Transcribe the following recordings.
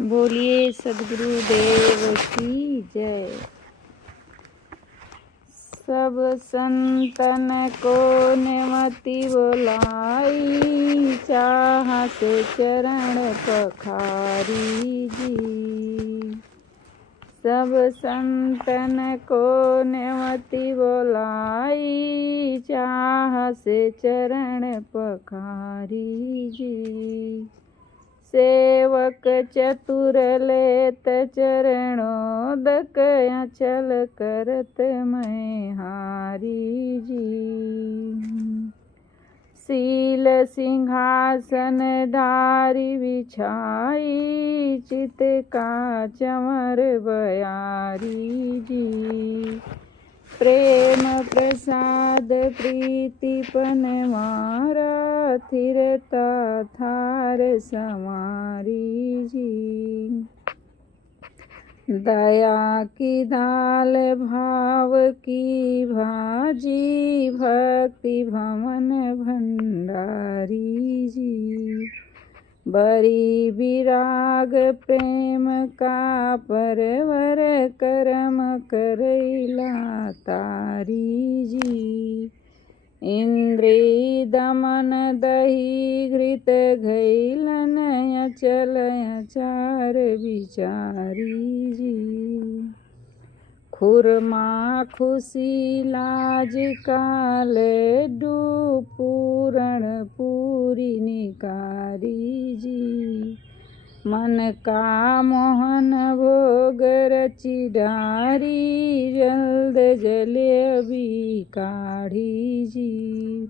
बोलिए सद्गुरु देव की जय। सब संतन को नेमति बोलाई, चाहत चरण पखारी जी। सब संतन को नेमति बोलाई, चाहत चरण पखारी जी। सेवक चतुर लेत चरणोदक, अचल करत मैं हारी जी। सील सिंहासन डारी बिछाई, चित का चमर बयारी जी। प्रेम प्रसाद प्रीतिपन मारा, थिरता थार समारी जी। दया की दाल भाव की भाजी, भक्ति भवन भंडारी जी। बड़ी विराग प्रेम का परवर, करम करैला तारी जी। इंद्रिय दमन दही घृत घैलन, अचल अचार विचारी जी। खुरमा खुशी लाज का लड्डू, पूरण पूरी निकारी जी। मन का मोहन भोग रचि डारी, जल्द जलेबी काढ़ी जी।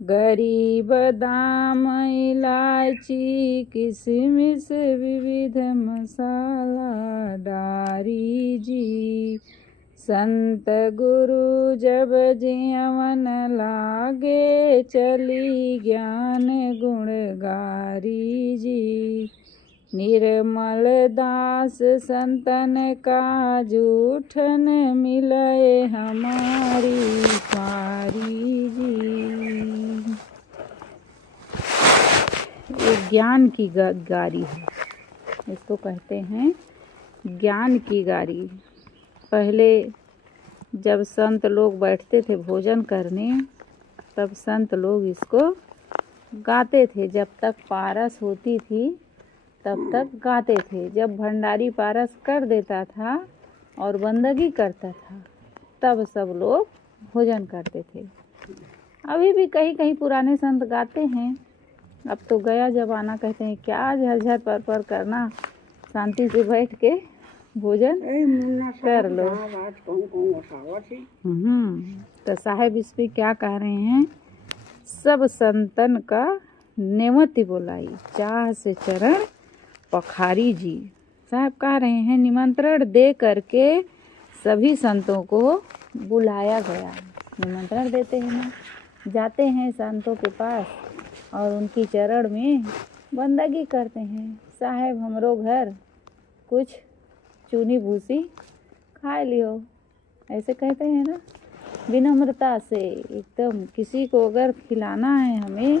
गरीब दाम इलायची किशमिश, विविध मसाला डारी जी। संत गुरु जब जियवन लागे, चली ज्ञान गुण गारी जी। निर्मल दास संतन का जूठन, मिले हमारी पारी जी। ये ज्ञान की गारी है, इसको कहते हैं ज्ञान की गारी। पहले जब संत लोग बैठते थे भोजन करने, तब संत लोग इसको गाते थे। जब तक पारस होती थी तब तक गाते थे। जब भंडारी पारस कर देता था और बंदगी करता था, तब सब लोग भोजन करते थे। अभी भी कहीं कहीं पुराने संत गाते हैं। अब तो गया जमाना, कहते हैं क्या झरझर पर करना, शांति से बैठ के भोजन कर लो। तो साहेब इस पे क्या कह रहे हैं? सब संतन का नेमति बोलाई, चाह से चरण पखारी जी। साहब कह रहे हैं निमंत्रण दे करके सभी संतों को बुलाया गया। निमंत्रण देते हैं ना, जाते हैं संतों के पास और उनकी चरण में बंदगी करते हैं। साहेब हमरो घर कुछ चूनी भूसी खा लियो, ऐसे कहते हैं ना, विनम्रता से। एकदम किसी को अगर खिलाना है हमें,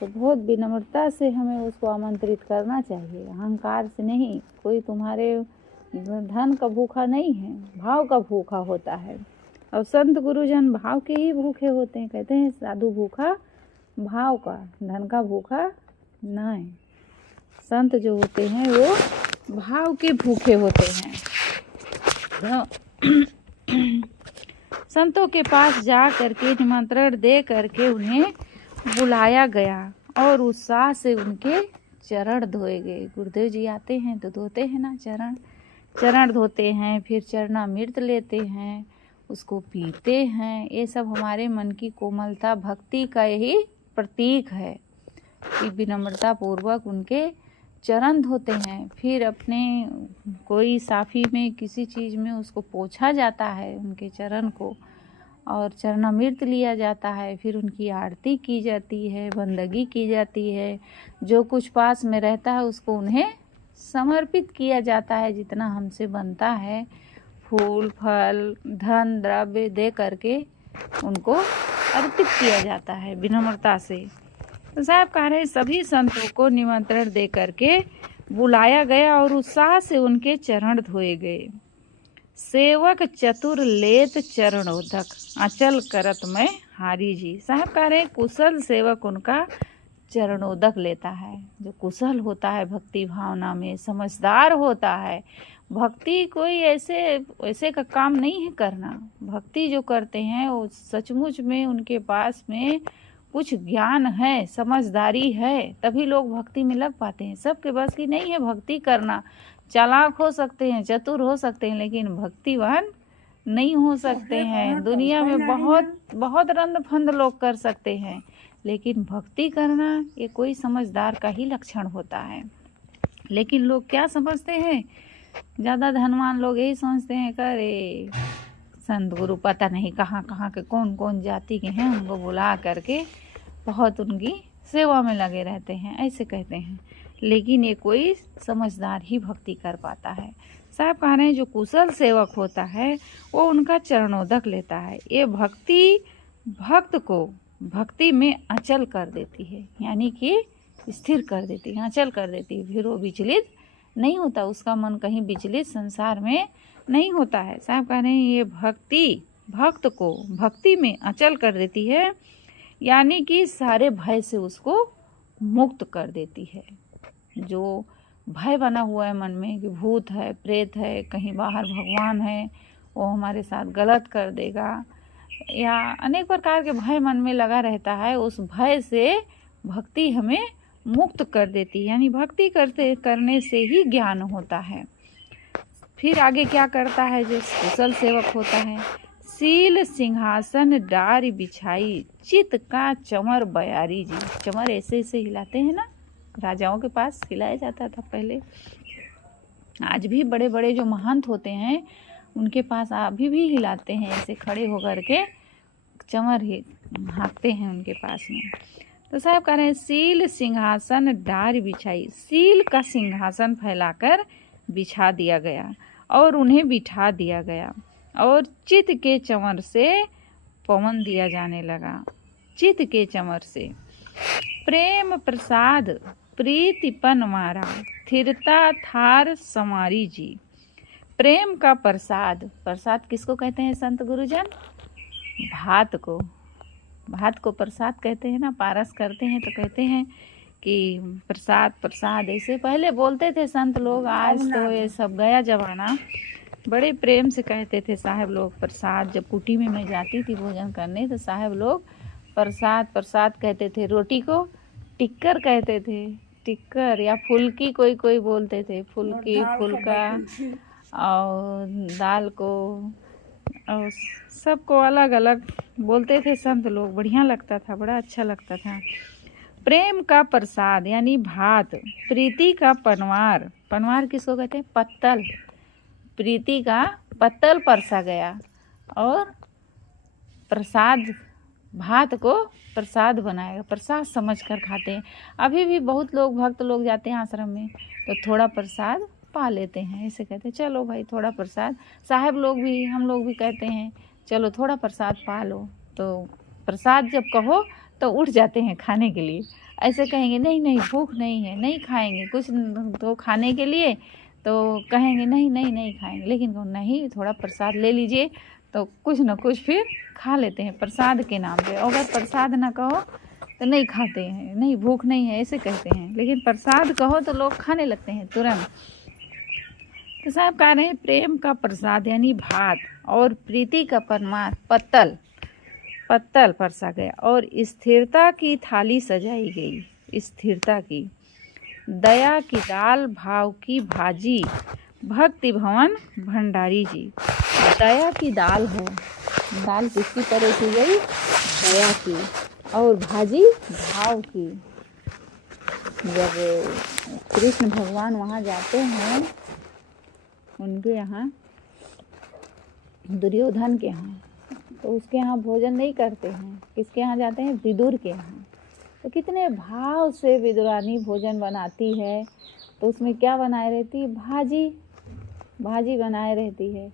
तो बहुत विनम्रता से हमें उसको आमंत्रित करना चाहिए, अहंकार से नहीं। कोई तुम्हारे धन का भूखा नहीं है, भाव का भूखा होता है। और संत गुरुजन भाव के ही भूखे होते हैं। कहते हैं साधु भूखा भाव का, धन का भूखा नहीं। संत जो होते हैं वो भाव के भूखे होते हैं। संतों के पास जा करके निमंत्रण दे करके उन्हें बुलाया गया और उत्साह से उनके चरण धोए गए। गुरुदेव जी आते हैं तो धोते हैं ना चरण धोते हैं, फिर चरणामृत लेते हैं, उसको पीते हैं। ये सब हमारे मन की कोमलता भक्ति का यही प्रतीक है कि विनम्रता पूर्वक उनके चरण धोते हैं। फिर अपने कोई साफी में किसी चीज़ में उसको पोंछा जाता है उनके चरण को, और चरणामृत लिया जाता है। फिर उनकी आरती की जाती है, बंदगी की जाती है। जो कुछ पास में रहता है उसको उन्हें समर्पित किया जाता है, जितना हमसे बनता है। फूल फल धन द्रव्य दे करके उनको अर्पित किया जाता है विनम्रता से। तो साहब कह रहे सभी संतों को निमंत्रण दे करके बुलाया गया और उत्साह से उनके चरण धोए गए। सेवक चतुर लेत चरणोदक, अचल करत मैं हारी जी। साहब कह रहे हैं कुशल सेवक उनका चरणोदक लेता है। जो कुशल होता है भक्ति भावना में, समझदार होता है। भक्ति कोई ऐसे का काम नहीं है करना। भक्ति जो करते हैं वो सचमुच में उनके पास में कुछ ज्ञान है, समझदारी है, तभी लोग भक्ति में लग पाते हैं। सबके बस की नहीं है भक्ति करना। चालाक हो सकते हैं, चतुर हो सकते हैं, लेकिन भक्तिवान नहीं हो सकते हैं। दुनिया में बहुत रंद फंद लोग कर सकते हैं, लेकिन भक्ति करना ये कोई समझदार का ही लक्षण होता है। लेकिन लोग क्या समझते हैं, ज़्यादा धनवान लोग यही समझते हैं कि अरे संत गुरु पता नहीं कहाँ कहाँ के कौन कौन जाति के हैं, उनको बुला करके बहुत उनकी सेवा में लगे रहते हैं, ऐसे कहते हैं। लेकिन ये कोई समझदार ही भक्ति कर पाता है। साहब कह रहे हैं जो कुशल सेवक होता है वो उनका चरणोदक लेता है। ये भक्ति भक्त को भक्ति में अचल कर देती है, यानी कि स्थिर कर देती है, अचल कर देती है। फिर वो विचलित नहीं होता, उसका मन कहीं विचलित संसार में नहीं होता है। साहब कह रहे हैं ये भक्ति भक्त को भक्ति में अचल कर देती है, यानी कि सारे भय से उसको मुक्त कर देती है। जो भय बना हुआ है मन में कि भूत है, प्रेत है, कहीं बाहर भगवान है, वो हमारे साथ गलत कर देगा, या अनेक प्रकार के भय मन में लगा रहता है, उस भय से भक्ति हमें मुक्त कर देती है। यानी भक्ति करने से ही ज्ञान होता है। फिर आगे क्या करता है जो कुशल सेवक होता है, सील सिंहासन डार बिछाई चित का चमर बयारी जी। चमर ऐसे ऐसे हिलाते हैं ना, राजाओं के पास हिलाया जाता था पहले। आज भी बड़े बड़े जो महंत होते हैं उनके पास अभी भी हिलाते हैं, ऐसे खड़े होकर के चमर ही हाँकते हैं उनके पास में। तो साहब कह रहे हैं सील सिंहासन डार बिछाई, सील का सिंहासन फैलाकर बिछा दिया गया और उन्हें बिठा दिया गया, और चित के चमर से पवन दिया जाने लगा। चित के चमर से प्रेम प्रसाद प्रीतिपन मारा थिरता थार समारी जी। प्रेम का प्रसाद, प्रसाद किसको कहते हैं संत गुरुजन? भात को, भात को प्रसाद कहते हैं ना। पारस करते हैं तो कहते हैं कि प्रसाद प्रसाद, ऐसे पहले बोलते थे संत लोग। आज तो ये सब गया जमाना। बड़े प्रेम से कहते थे साहब लोग प्रसाद। जब कुटी में मैं जाती थी भोजन करने तो साहब लोग प्रसाद प्रसाद कहते थे। रोटी को टिक्कर कहते थे, टिक्कर या फुल्की कोई कोई बोलते थे, फुल्की फुल्का, और दाल को, और सबको अलग अलग बोलते थे संत लोग। बढ़िया लगता था, बड़ा अच्छा लगता था। प्रेम का प्रसाद यानी भात, प्रीति का पनवार, पनवार किसको कहते हैं? पत्तल। प्रीति का पत्तल परसा गया, और प्रसाद, भात को प्रसाद बनाएगा। प्रसाद समझकर खाते हैं। अभी भी बहुत लोग भक्त लोग जाते हैं आश्रम में तो थोड़ा प्रसाद पा लेते हैं, ऐसे कहते हैं चलो भाई थोड़ा प्रसाद। साहब लोग भी, हम लोग भी कहते हैं चलो थोड़ा प्रसाद पा लो। तो प्रसाद जब कहो तो उठ जाते हैं खाने के लिए। ऐसे कहेंगे नहीं नहीं भूख नहीं है, नहीं खाएंगे कुछ तो खाने के लिए, तो कहेंगे नहीं नहीं नहीं खाएंगे, लेकिन नहीं थोड़ा प्रसाद ले लीजिए, तो कुछ न कुछ फिर खा लेते हैं प्रसाद के नाम पे। अगर प्रसाद ना कहो तो नहीं खाते हैं, नहीं भूख नहीं है ऐसे कहते हैं, लेकिन प्रसाद कहो तो लोग खाने लगते हैं तुरंत। तो साहब कह रहे हैं प्रेम का प्रसाद यानी भात, और प्रीति का परमार पत्तल, पत्तल परसा गया, और स्थिरता की थाली सजाई गई, स्थिरता की। दया की दाल भाव की भाजी भक्ति भवन भंडारी जी। दया की दाल हो, दाल किसकी परोसी गई? दया की, और भाजी भाव की। जब कृष्ण भगवान वहाँ जाते हैं उनके यहाँ, दुर्योधन के यहाँ, तो उसके यहाँ भोजन नहीं करते हैं। किसके यहाँ जाते हैं? विदुर के यहाँ। तो कितने भाव से विदुरानी भोजन बनाती है, तो उसमें क्या बनाए रहती है? भाजी, भाजी बनाए रहती है।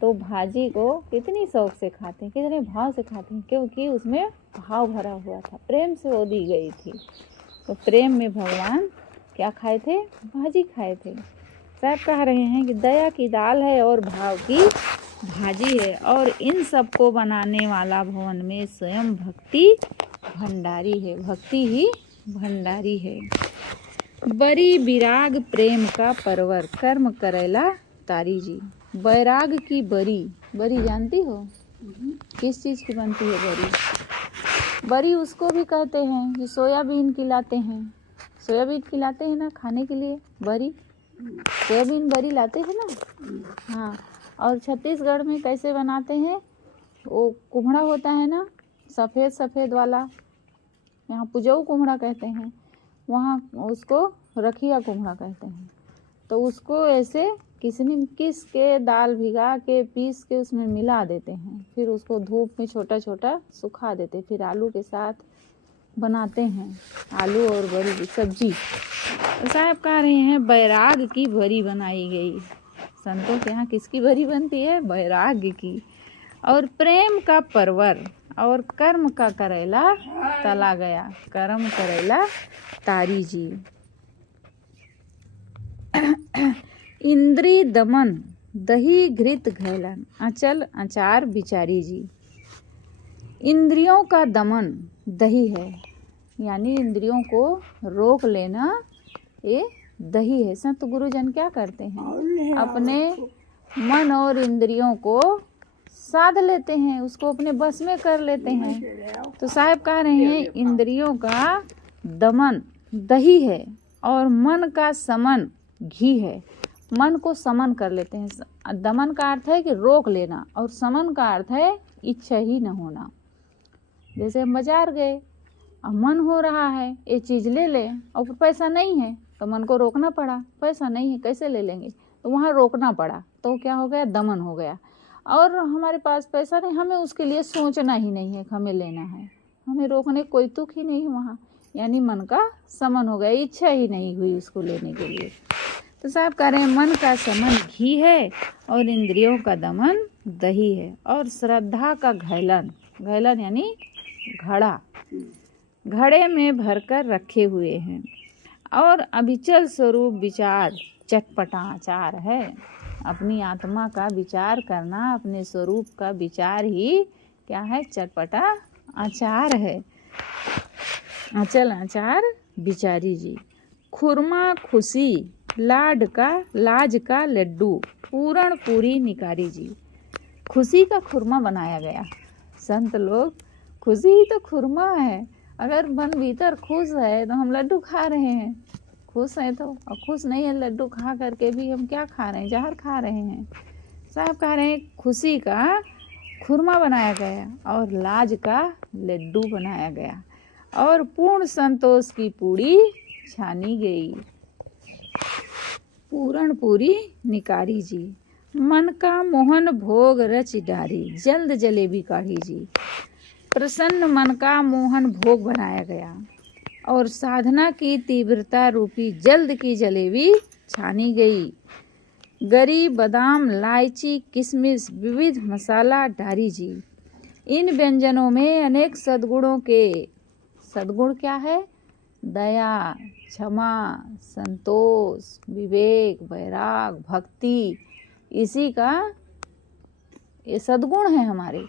तो भाजी को कितनी शौक से खाते हैं, कितने भाव से खाते हैं, क्योंकि उसमें भाव भरा हुआ था, प्रेम से वो दी गई थी। तो प्रेम में भगवान क्या खाए थे? भाजी खाए थे। साहब कह रहे हैं कि दया की दाल है और भाव की भाजी है, और इन सबको बनाने वाला भवन में स्वयं भक्ति भंडारी है। भक्ति ही भंडारी है। बरी विराग प्रेम का परवर, कर्म करेला तारी जी। बैराग की बरी, बरी जानती हो किस चीज की बनती है बरी? बरी उसको भी कहते हैं कि सोयाबीन खिलाते हैं। सोयाबीन खिलाते हैं ना खाने के लिए, बरी, सोयाबीन बरी लाते हैं ना। हाँ, और छत्तीसगढ़ में कैसे बनाते हैं? वो कुम्हड़ा होता है ना, सफ़ेद सफ़ेद वाला, यहाँ पुजऊ कुम्हड़ा कहते हैं, वहाँ उसको रखिया कुम्हड़ा कहते हैं। तो उसको ऐसे किस के दाल भिगा के पीस के उसमें मिला देते हैं, फिर उसको धूप में छोटा छोटा सुखा देते, फिर आलू के साथ बनाते हैं, आलू और बरी की सब्जी। तो साहब कह रहे हैं बैराग की बरी बनाई गई। संतों के यहाँ किसकी बरी बनती है? बैराग की। और प्रेम का परवर और कर्म का करेला तला गया। कर्म करेला तारी जी। इंद्री दमन दही घृत घैलन, अचल अचार बिचारी जी। इंद्रियों का दमन दही है, यानी इंद्रियों को रोक लेना ये दही है। संत गुरुजन क्या करते हैं? अपने मन और इंद्रियों को साध लेते हैं, उसको अपने बस में कर लेते हैं। तो साहब कह रहे हैं इंद्रियों का दमन दही है और मन का समन घी है। मन को समन कर लेते हैं। दमन का अर्थ है कि रोक लेना, और समन का अर्थ है इच्छा ही न होना। जैसे हम बाजार गए, अब मन हो रहा है ये चीज़ ले ले, और पैसा नहीं है तो मन को रोकना पड़ा, पैसा नहीं है कैसे ले लेंगे, तो वहाँ रोकना पड़ा, तो क्या हो गया? दमन हो गया। और हमारे पास पैसा नहीं, हमें उसके लिए सोचना ही नहीं है, हमें लेना है, हमें रोकने कोई तुक ही नहीं वहाँ, यानी मन का समन हो गया, इच्छा ही नहीं हुई उसको लेने के लिए। तो साहब कह रहे हैं मन का समन घी है और इंद्रियों का दमन दही है, और श्रद्धा का घैलन, घैलन यानी घड़ा, घड़े में भरकर रखे हुए हैं, और अविचल स्वरूप विचार चटपटा आचार है। अपनी आत्मा का विचार करना, अपने स्वरूप का विचार ही क्या है? चटपटा आचार है। अचल आचार बिचारी जी। खुरमा खुशी लाड का लाज का लड्डू, पूरण पूरी निकारी जी। खुशी का खुरमा बनाया गया। संत लोग, खुशी ही तो खुरमा है। अगर मन भीतर खुश है तो हम लड्डू खा रहे हैं, खुश है तो, और खुश नहीं है लड्डू खा करके भी हम क्या खा रहे हैं? जहर खा रहे हैं। साहब कह रहे हैं खुशी का खुरमा बनाया गया और लाज का लड्डू बनाया गया, और पूर्ण संतोष की पूड़ी छानी गई। पूरण पूरी निकारी जी। मन का मोहन भोग रच डारी, जल्द जलेबी काढ़ी जी। प्रसन्न मन का मोहन भोग बनाया गया, और साधना की तीव्रता रूपी जल्द की जलेबी छानी गई। गरी बादाम इलायची किशमिश विविध मसाला डारी जी। इन व्यंजनों में अनेक सद्गुणों के, सद्गुण क्या है? दया, क्षमा, संतोष, विवेक, वैराग, भक्ति, इसी का ये सद्गुण है हमारे।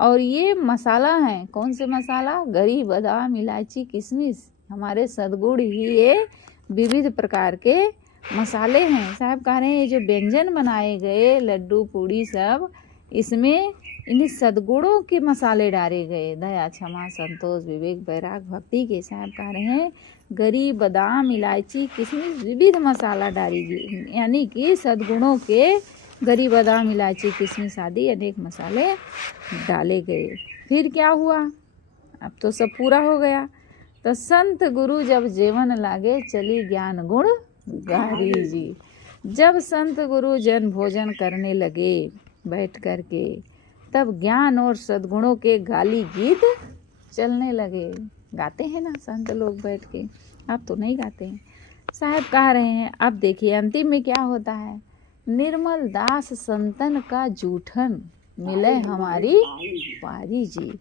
और ये मसाला है, कौन से मसाला? गरी बादाम इलायची किशमिश, हमारे सद्गुण ही ये विविध प्रकार के मसाले हैं। साहब कह रहे हैं ये जो व्यंजन बनाए गए, लड्डू पूड़ी सब, इसमें इन सद्गुणों के मसाले डाले गए, दया, क्षमा, संतोष, विवेक, वैराग, भक्ति के। साहब कह रहे हैं गरी बादाम इलायची किशमिश विविध मसाला डाली गई, यानी कि सद्गुणों के गरी बादाम इलायची किशमिश आदि अनेक मसाले डाले गए। फिर क्या हुआ? अब तो सब पूरा हो गया। तो संत गुरु जब जीवन लागे, चली ज्ञान गुण गारी जी। जब संत गुरु जन भोजन करने लगे बैठ करके, तब ज्ञान और सद्गुणों के गाली गीत चलने लगे। गाते हैं ना संत लोग बैठ के, आप तो नहीं गाते हैं। साहब कह रहे हैं अब देखिए अंतिम में क्या होता है? निर्मल दास संतन का जूठन मिले हमारी पारी जी।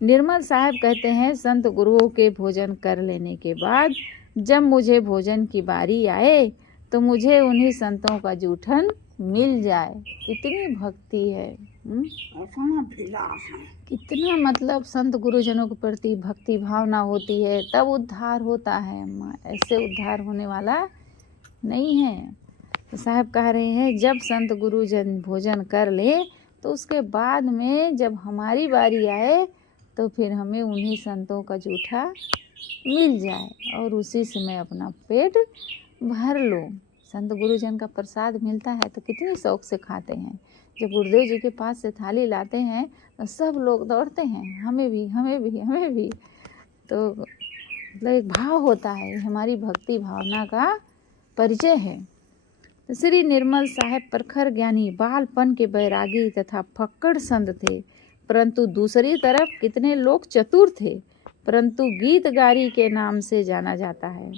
निर्मल साहब कहते हैं, संत गुरुओं के भोजन कर लेने के बाद जब मुझे भोजन की बारी आए तो मुझे उन्हीं संतों का जूठन मिल जाए। कितनी भक्ति है, कितना मतलब संत गुरुजनों के प्रति भक्ति भावना होती है, तब उद्धार होता है अम्मा, ऐसे उद्धार होने वाला नहीं है। तो साहब कह रहे हैं जब संत गुरुजन भोजन कर ले तो उसके बाद में जब हमारी बारी आए तो फिर हमें उन्हीं संतों का जूठा मिल जाए और उसी से मैं अपना पेट भर लूँ। संत गुरुजन का प्रसाद मिलता है तो कितनी शौक से खाते हैं। जब गुरुदेव जी के पास से थाली लाते हैं तो सब लोग दौड़ते हैं, हमें भी हमें भी हमें भी। तो मतलब एक भाव होता है, हमारी भक्ति भावना का परिचय है। तो श्री निर्मल साहब प्रखर ज्ञानी, बालपन के बैरागी तथा फक्कड़ संत थे, परंतु दूसरी तरफ कितने लोग चतुर थे, परंतु गीत गारी के नाम से जाना जाता है।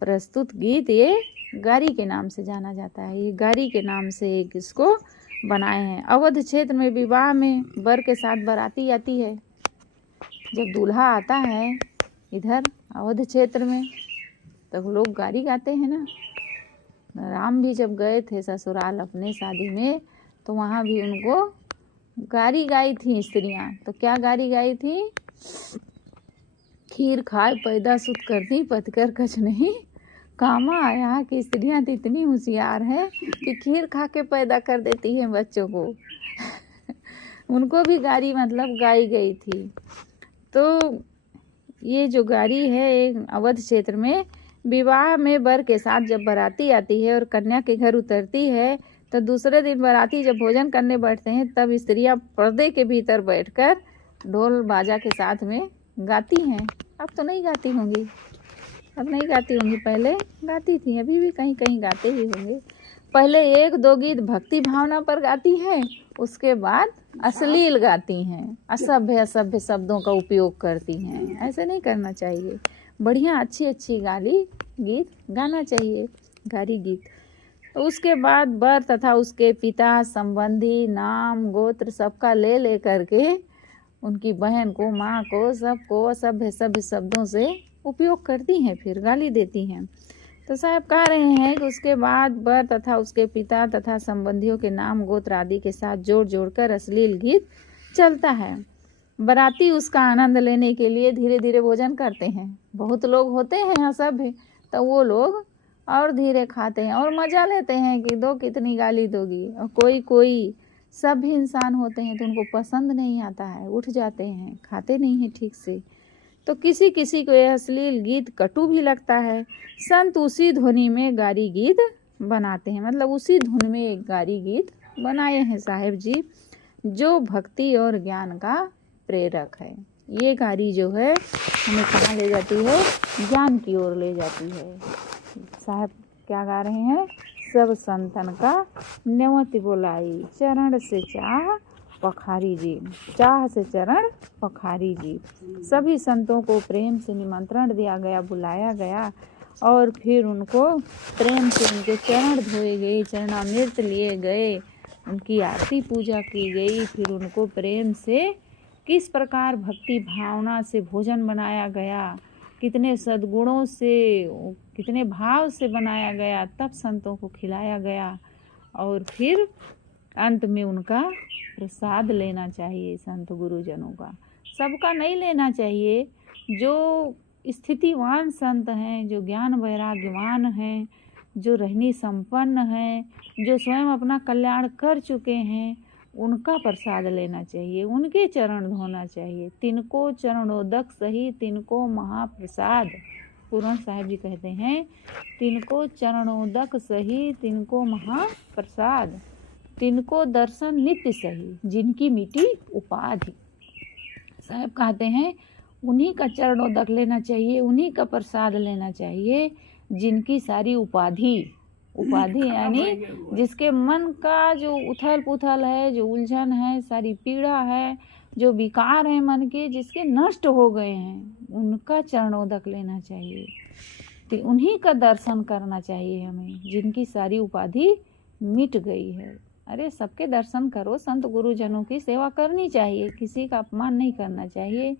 प्रस्तुत गीत ये गारी के नाम से जाना जाता है। ये गारी के नाम से एक इसको बनाए हैं। अवध क्षेत्र में विवाह में वर के साथ बाराती आती है। जब दूल्हा आता है इधर अवध क्षेत्र में तो लोग गारी गाते हैं ना। राम भी जब गए थे ससुराल अपने शादी में तो वहाँ भी उनको गारी गाई थी स्त्रियाँ। तो क्या गारी गाई थी? खीर खाए पैदा सुत करती पतकर कछ नहीं कामा। यहाँ की स्त्रियाँ तो इतनी होशियार है कि खीर खा के पैदा कर देती हैं बच्चों को। उनको भी गारी मतलब गाई गई थी। तो ये जो गारी है एक अवध क्षेत्र में विवाह में वर के साथ जब बाराती आती है और कन्या के घर उतरती है तो दूसरे दिन बाराती जब भोजन करने बैठते हैं तब स्त्रियां पर्दे के भीतर बैठकर ढोल बाजा के साथ में गाती हैं। अब तो नहीं गाती होंगी, अब नहीं गाती होंगी, पहले गाती थी, अभी भी कहीं कहीं गाते ही होंगे। पहले एक दो गीत भक्ति भावना पर गाती हैं, उसके बाद अश्लील गाती हैं, असभ्य असभ्य शब्दों का उपयोग करती हैं। ऐसे नहीं करना चाहिए, बढ़िया अच्छी अच्छी गीत गाना चाहिए, गारी गीत। तो उसके बाद वर तथा उसके पिता संबंधी नाम गोत्र सबका ले करके उनकी बहन को माँ को सबको असभ्य सभ्य शब्दों से उपयोग करती हैं, फिर गाली देती हैं। तो साहब कह रहे हैं कि उसके बाद वर तथा उसके पिता तथा संबंधियों के नाम गोत्र आदि के साथ जोड़ कर अश्लील गीत चलता है। बराती उसका आनंद लेने के लिए धीरे धीरे भोजन करते हैं। बहुत लोग होते हैं यहाँ सभ्य, तो वो लोग और धीरे खाते हैं और मज़ा लेते हैं कि दो कितनी गाली दोगी। और कोई सब भी इंसान होते हैं तो उनको पसंद नहीं आता है, उठ जाते हैं, खाते नहीं हैं ठीक से। तो किसी किसी को यह अश्लील गीत कटु भी लगता है। संत उसी ध्वनि में गारी गीत बनाते हैं, मतलब उसी धुन में एक गारी गीत बनाए हैं साहेब जी, जो भक्ति और ज्ञान का प्रेरक है। ये गारी जो है हमें कहाँ ले जाती है? ज्ञान की ओर ले जाती है। साहब क्या गा रहे हैं? सब संतन का नेवति बोलाई, चरण से चाह पखारी जी, चाह से चरण पखारी जी। सभी संतों को प्रेम से निमंत्रण दिया गया, बुलाया गया और फिर उनको प्रेम से उनके चरण धोए गए, चरणामृत लिए गए, उनकी आरती पूजा की गई। फिर उनको प्रेम से किस प्रकार भक्ति भावना से भोजन बनाया गया, कितने सद्गुणों से, कितने भाव से बनाया गया, तब संतों को खिलाया गया। और फिर अंत में उनका प्रसाद लेना चाहिए संत गुरुजनों का, सबका नहीं लेना चाहिए। जो स्थितिवान संत हैं, जो ज्ञान वैराग्यवान हैं, जो रहनी संपन्न हैं, जो स्वयं अपना कल्याण कर चुके हैं, उनका प्रसाद लेना चाहिए, उनके चरण धोना चाहिए। तिनको चरणोदक सही तिनको महाप्रसाद। पूर्ण साहब जी कहते हैं तिनको चरणोदक सही तिनको महाप्रसाद, तिनको दर्शन नित्य सही जिनकी मिटी उपाधि। साहब कहते हैं उन्हीं का चरणोदक लेना चाहिए, उन्हीं का प्रसाद लेना चाहिए जिनकी सारी उपाधि यानी जिसके मन का जो उथल पुथल है, जो उलझन है, सारी पीड़ा है, जो विकार है मन के, जिसके नष्ट हो गए हैं, उनका चरणोदक लेना चाहिए। तो उन्हीं का दर्शन करना चाहिए हमें जिनकी सारी उपाधि मिट गई है। अरे सबके दर्शन करो, संत गुरुजनों की सेवा करनी चाहिए, किसी का अपमान नहीं करना चाहिए।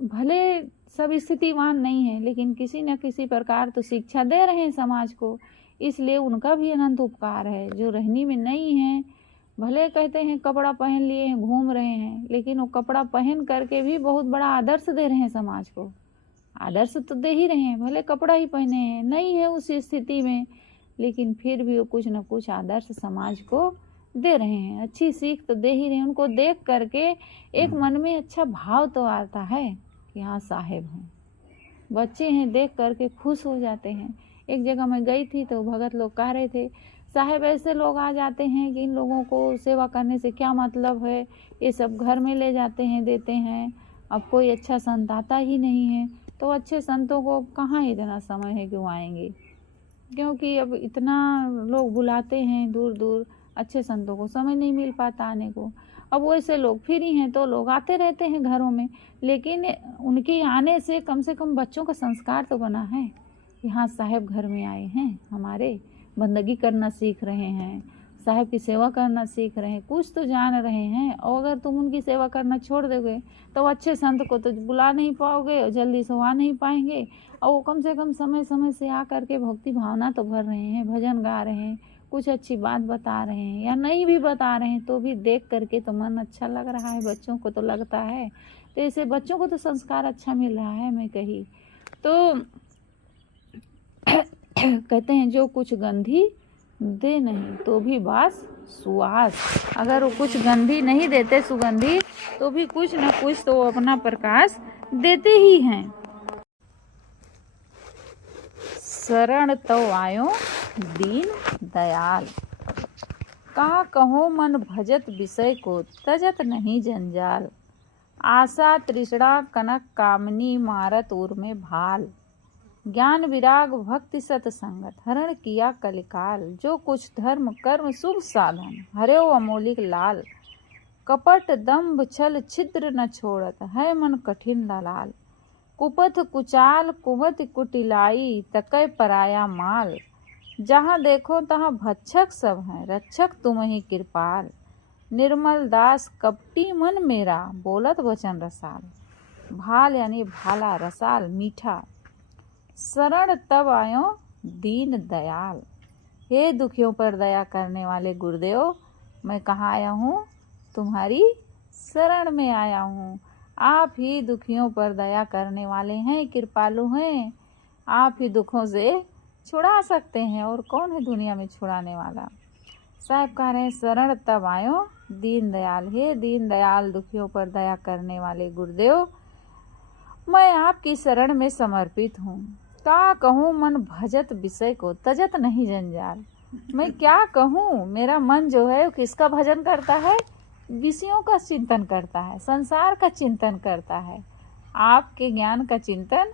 भले सब स्थितिवान नहीं है, लेकिन किसी न किसी प्रकार तो शिक्षा दे रहे हैं समाज को, इसलिए उनका भी अनंत उपकार है। जो रहनी में नहीं है, भले कहते हैं कपड़ा पहन लिए हैं, घूम रहे हैं, लेकिन वो कपड़ा पहन करके भी बहुत बड़ा आदर्श दे रहे हैं समाज को। आदर्श तो दे ही रहे हैं, भले कपड़ा ही पहने हैं, नहीं है उस स्थिति में, लेकिन फिर भी वो कुछ न कुछ आदर्श समाज को दे रहे हैं, अच्छी सीख तो दे ही रहे हैं। उनको देख करके एक मन में अच्छा भाव तो आता है कि हाँ साहेब हैं, बच्चे हैं, देख करके खुश हो जाते हैं। एक जगह मैं गई थी तो भगत लोग कह रहे थे, साहेब ऐसे लोग आ जाते हैं कि इन लोगों को सेवा करने से क्या मतलब है, ये सब घर में ले जाते हैं, देते हैं, अब कोई अच्छा संत आता ही नहीं है। तो अच्छे संतों को कहाँ इतना समय है कि वो आएंगे, क्योंकि अब इतना लोग बुलाते हैं दूर दूर, अच्छे संतों को समय नहीं मिल पाता आने को। अब वैसे लोग फ्री हैं तो लोग आते रहते हैं घरों में, लेकिन उनके आने से कम बच्चों का संस्कार तो बना है कि हाँ साहेब घर में आए हैं, हमारे बंदगी करना सीख रहे हैं, साहेब की सेवा करना सीख रहे हैं, कुछ तो जान रहे हैं। और अगर तुम उनकी सेवा करना छोड़ दोगे तो अच्छे संत को तो बुला नहीं पाओगे और जल्दी से आ नहीं पाएंगे। और वो कम से कम समय समय से आ करके भक्ति भावना तो भर रहे हैं, भजन गा रहे हैं, कुछ अच्छी बात बता रहे हैं, या नहीं भी बता रहे हैं तो भी देख करके तो मन अच्छा लग रहा है, बच्चों को तो लगता है। तो ऐसे बच्चों को तो संस्कार अच्छा मिल रहा है। मैं कही तो कहते हैं जो कुछ गंधी दे नहीं तो भी बास सुवास, अगर वो कुछ गंधी नहीं देते सुगंधी तो भी कुछ न कुछ तो अपना प्रकाश देते ही हैं। शरण तो आयो दीन दयाल, कहा कहो मन भजत विषय को तजत नहीं जंजाल। आशा तृष्णा कनक कामनी मारत उर में भाल। ज्ञान विराग भक्ति सतसंगत हरण किया कलिकाल। जो कुछ धर्म कर्म शुभ साधन हरे अमोलिक लाल। कपट दंभ छल छिद्र न छोड़त है मन कठिन दलाल। कुपथ कुचाल कुमत कुटिलाई तकै पराया माल। जहाँ देखो तहाँ भक्षक सब हैं रक्षक तुम ही कृपाल। निर्मल दास कपटी मन मेरा बोलत वचन रसाल। भाल यानी भाला, रसाल मीठा। शरण तब आयो दीन दयाल, हे दुखियों पर दया करने वाले गुरुदेव, मैं कहाँ आया हूँ, तुम्हारी शरण में आया हूँ। आप ही दुखियों पर दया करने वाले हैं, कृपालु हैं, आप ही दुखों से छुड़ा सकते हैं, और कौन है दुनिया में छुड़ाने वाला। साहब कह रहे हैं शरण तब आयो दीन दयाल, हे दीन दयाल दुखियों पर दया करने वाले गुरुदेव, मैं आपकी शरण में समर्पित हूँ। क्या कहूँ मन भजत विषय को तजत नहीं जंजाल। मैं क्या कहूँ, मेरा मन जो है वो किसका भजन करता है, विषयों का चिंतन करता है, संसार का चिंतन करता है, आपके ज्ञान का चिंतन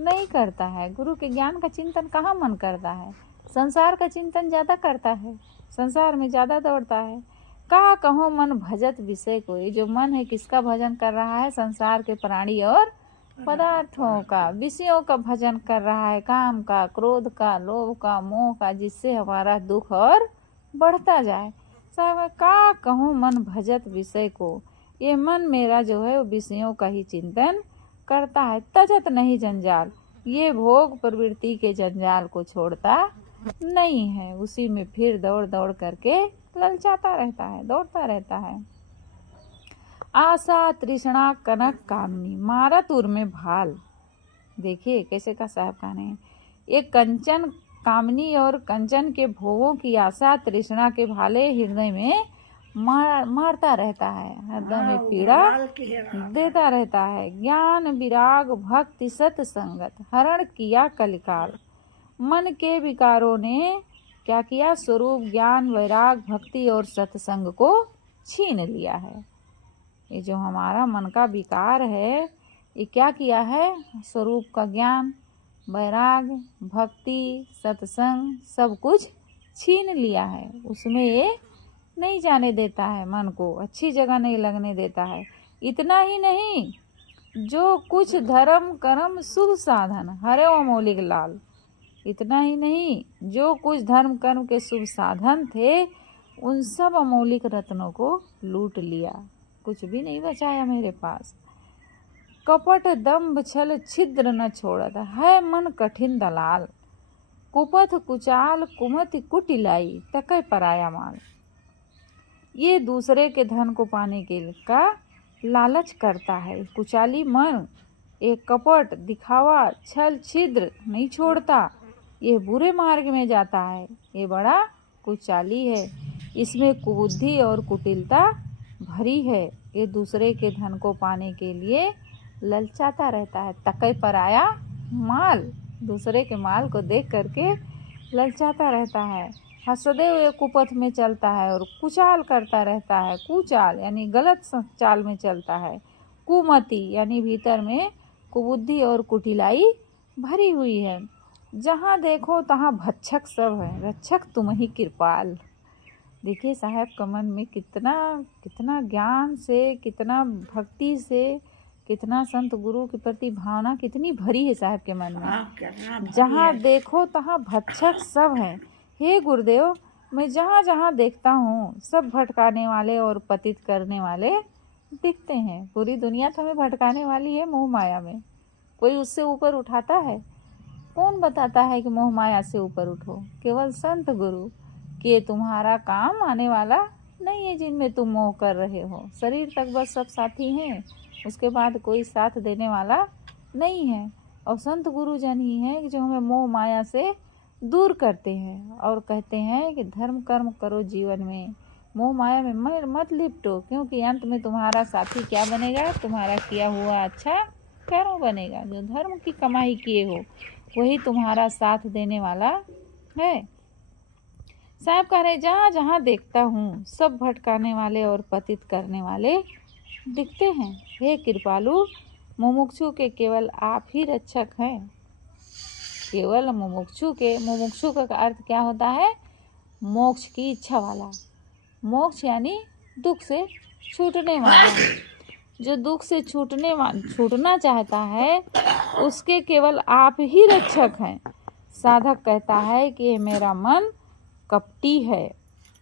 नहीं करता है। गुरु के ज्ञान का चिंतन कहाँ मन करता है, संसार का चिंतन ज़्यादा करता है, संसार में ज़्यादा दौड़ता है। कहा कहो मन भजत विषय को, ये जो मन है किसका भजन कर रहा है, संसार के प्राणी और पदार्थों का, विषयों का भजन कर रहा है, काम का, क्रोध का, लोभ का, मोह का, जिससे हमारा दुख और बढ़ता जाए। साहब का कहूँ मन भजत विषय को, ये मन मेरा जो है वो विषयों का ही चिंतन करता है। तजत नहीं जंजाल, ये भोग प्रवृत्ति के जंजाल को छोड़ता नहीं है, उसी में फिर दौड़ दौड़ करके ललचाता रहता है, दौड़ता रहता है। आशा तृष्णा कनक कामनी मारत उर में भाल। देखिए कैसे का साहब कहने हैं, एक कंचन कामनी और कंचन के भोगों की आशा तृष्णा के भाले हृदय में मारता रहता है, हृदय में पीड़ा देता रहता है। ज्ञान विराग भक्ति सतसंगत हरण किया कलिकाल। मन के विकारों ने क्या किया, स्वरूप ज्ञान वैराग भक्ति और सत्संग को छीन लिया है। ये जो हमारा मन का विकार है, ये क्या किया है, स्वरूप का ज्ञान वैराग भक्ति सत्संग सब कुछ छीन लिया है। उसमें ये नहीं जाने देता है, मन को अच्छी जगह नहीं लगने देता है। इतना ही नहीं, जो कुछ धर्म कर्म शुभ साधन हरे अमोलिक लाल, इतना ही नहीं, जो कुछ धर्म कर्म के शुभ साधन थे उन सब अमौलिक रत्नों को लूट लिया, कुछ भी नहीं बचाया मेरे पास। कपट दंभ छल छिद्र न छोड़त, है मन कठिन दलाल। कुपथ कुचाल कुमति कुटिलाई, तकै पराया माल। ये दूसरे के धन को पाने के का लालच करता है। कुचाली मन, एक कपट दिखावा छल छिद्र नहीं छोड़ता। ये बुरे मार्ग में जाता है, ये बड़ा कुचाली है, इसमें कुबुद्धि और कुटिलता भरी है। ये दूसरे के धन को पाने के लिए ललचाता रहता है। तकै पराया माल, दूसरे के माल को देख करके ललचाता रहता है। सदैव ये कुपथ में चलता है और कुचाल करता रहता है। कुचाल यानी गलत चाल में चलता है। कुमति यानी भीतर में कुबुद्धि और कुटिलाई भरी हुई है। जहाँ देखो तहाँ भक्षक सब है, रक्षक तुम ही कृपाल। देखिए साहब का मन में कितना ज्ञान से, कितना भक्ति से, कितना संत गुरु के प्रति भावना कितनी भरी है साहब के मन में। जहाँ देखो तहाँ भक्षक सब है। हे गुरुदेव, मैं जहाँ जहाँ देखता हूँ सब भटकाने वाले और पतित करने वाले दिखते हैं। पूरी दुनिया तो हमें भटकाने वाली है मोह माया में। कोई उससे ऊपर उठाता है? कौन बताता है कि मोह माया से ऊपर उठो? केवल संत गुरु कि तुम्हारा काम आने वाला नहीं है जिनमें तुम मोह कर रहे हो। शरीर तक बस सब साथी हैं, उसके बाद कोई साथ देने वाला नहीं है। और संत गुरुजन ही हैं जो हमें मोह माया से दूर करते हैं और कहते हैं कि धर्म कर्म करो जीवन में, मोह माया में मत लिपटो, क्योंकि अंत में तुम्हारा साथी क्या बनेगा? तुम्हारा किया हुआ अच्छा कर्म बनेगा। जो धर्म की कमाई किए हो वही तुम्हारा साथ देने वाला है। साहब कह रहे जहाँ जहाँ देखता हूँ सब भटकाने वाले और पतित करने वाले दिखते हैं। हे कृपालु, मुमुक्षु के केवल आप ही रक्षक हैं। केवल मुमुक्षु का अर्थ क्या होता है? मोक्ष की इच्छा वाला। मोक्ष यानी दुख से छूटने वाला। जो दुख से छूटना चाहता है उसके केवल आप ही रक्षक हैं। साधक कहता है कि मेरा मन कपटी है।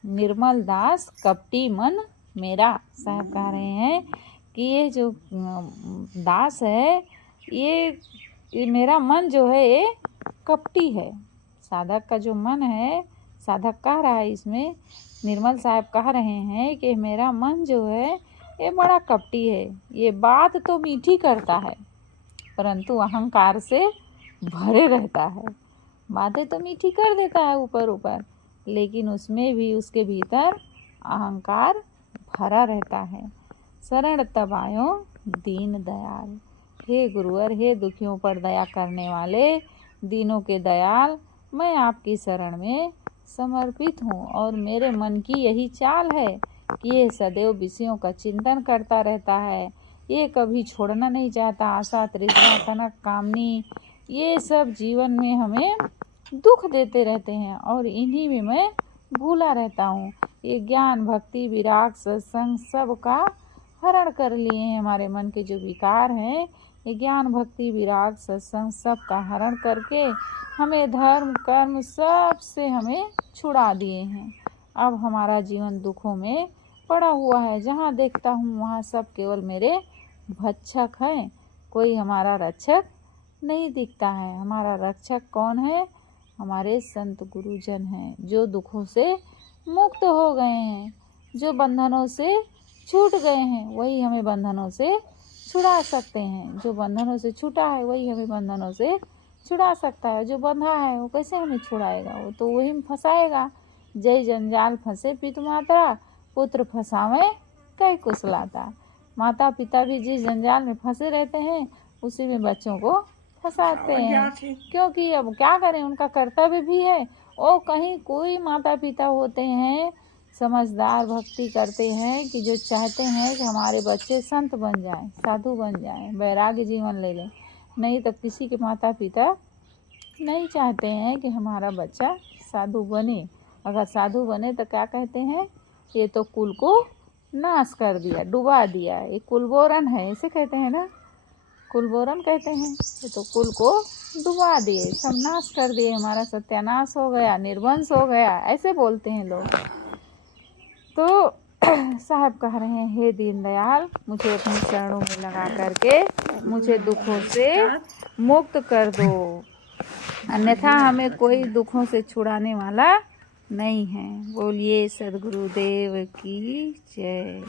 निर्मल दास कपटी मन मेरा। साहब कह रहे हैं कि ये जो दास है ये मेरा मन जो है ये कपटी है। साधक का जो मन है, साधक कह रहा है इसमें, निर्मल साहब कह रहे हैं कि मेरा मन जो है ये बड़ा कपटी है। ये बात तो मीठी करता है परंतु अहंकार से भरे रहता है। बातें तो मीठी कर देता है ऊपर ऊपर, लेकिन उसमें भी उसके भीतर अहंकार भरा रहता है। शरण तब आयो दीन दयाल। हे गुरुवर, हे दुखियों पर दया करने वाले, दीनों के दयाल, मैं आपकी शरण में समर्पित हूँ। और मेरे मन की यही चाल है कि ये सदैव विषयों का चिंतन करता रहता है। ये कभी छोड़ना नहीं चाहता। आशा, तृष्णा, तनक, कामनी, ये सब जीवन में हमें दुख देते रहते हैं और इन्हीं में मैं भूला रहता हूँ। ये ज्ञान, भक्ति, विराग, सत्संग सब का हरण कर लिए हैं। हमारे मन के जो विकार हैं, ये ज्ञान, भक्ति, विराग, सत्संग सब का हरण करके हमें धर्म कर्म सब से हमें छुड़ा दिए हैं। अब हमारा जीवन दुखों में पड़ा हुआ है। जहाँ देखता हूँ वहाँ सब केवल मेरे भक्षक हैं, कोई हमारा रक्षक नहीं दिखता है। हमारा रक्षक कौन है? हमारे संत गुरुजन हैं, जो दुखों से मुक्त हो गए हैं, जो बंधनों से छूट गए हैं, वही हमें बंधनों से छुड़ा सकते हैं। जो बंधनों से छूटा है वही हमें बंधनों से छुड़ा सकता है। जो बंधा है वो कैसे हमें छुड़ाएगा? वो तो वही में फंसाएगा। जय जंजाल फंसे पितु माता, पुत्र फंसावे कई कुशलाता। माता पिता भी जिस जंजाल में फंसे रहते हैं उसी में बच्चों को फंसाते हैं, क्योंकि अब क्या करें, उनका कर्तव्य भी है। और कहीं कोई माता पिता होते हैं समझदार, भक्ति करते हैं कि जो चाहते हैं कि हमारे बच्चे संत बन जाएं, साधु बन जाएं, वैराग्य जीवन ले लें। नहीं तो किसी के माता पिता नहीं चाहते हैं कि हमारा बच्चा साधु बने। अगर साधु बने तो क्या कहते हैं? ये तो कुल को नाश कर दिया, डुबा दिया, ये कुलबोरन है, ऐसे कहते हैं ना, कुलबोरन कहते हैं। ये तो कुल को डुबा दिए, सब नाश कर दिए, हमारा सत्यानाश हो गया, निर्वंश हो गया, ऐसे बोलते हैं लोग। तो साहब कह रहे हैं, हे दीनदयाल, मुझे अपने चरणों में लगा करके मुझे दुखों से मुक्त कर दो, अन्यथा हमें कोई दुखों से छुड़ाने वाला नहीं है। बोलिए सद्गुरुदेव की जय।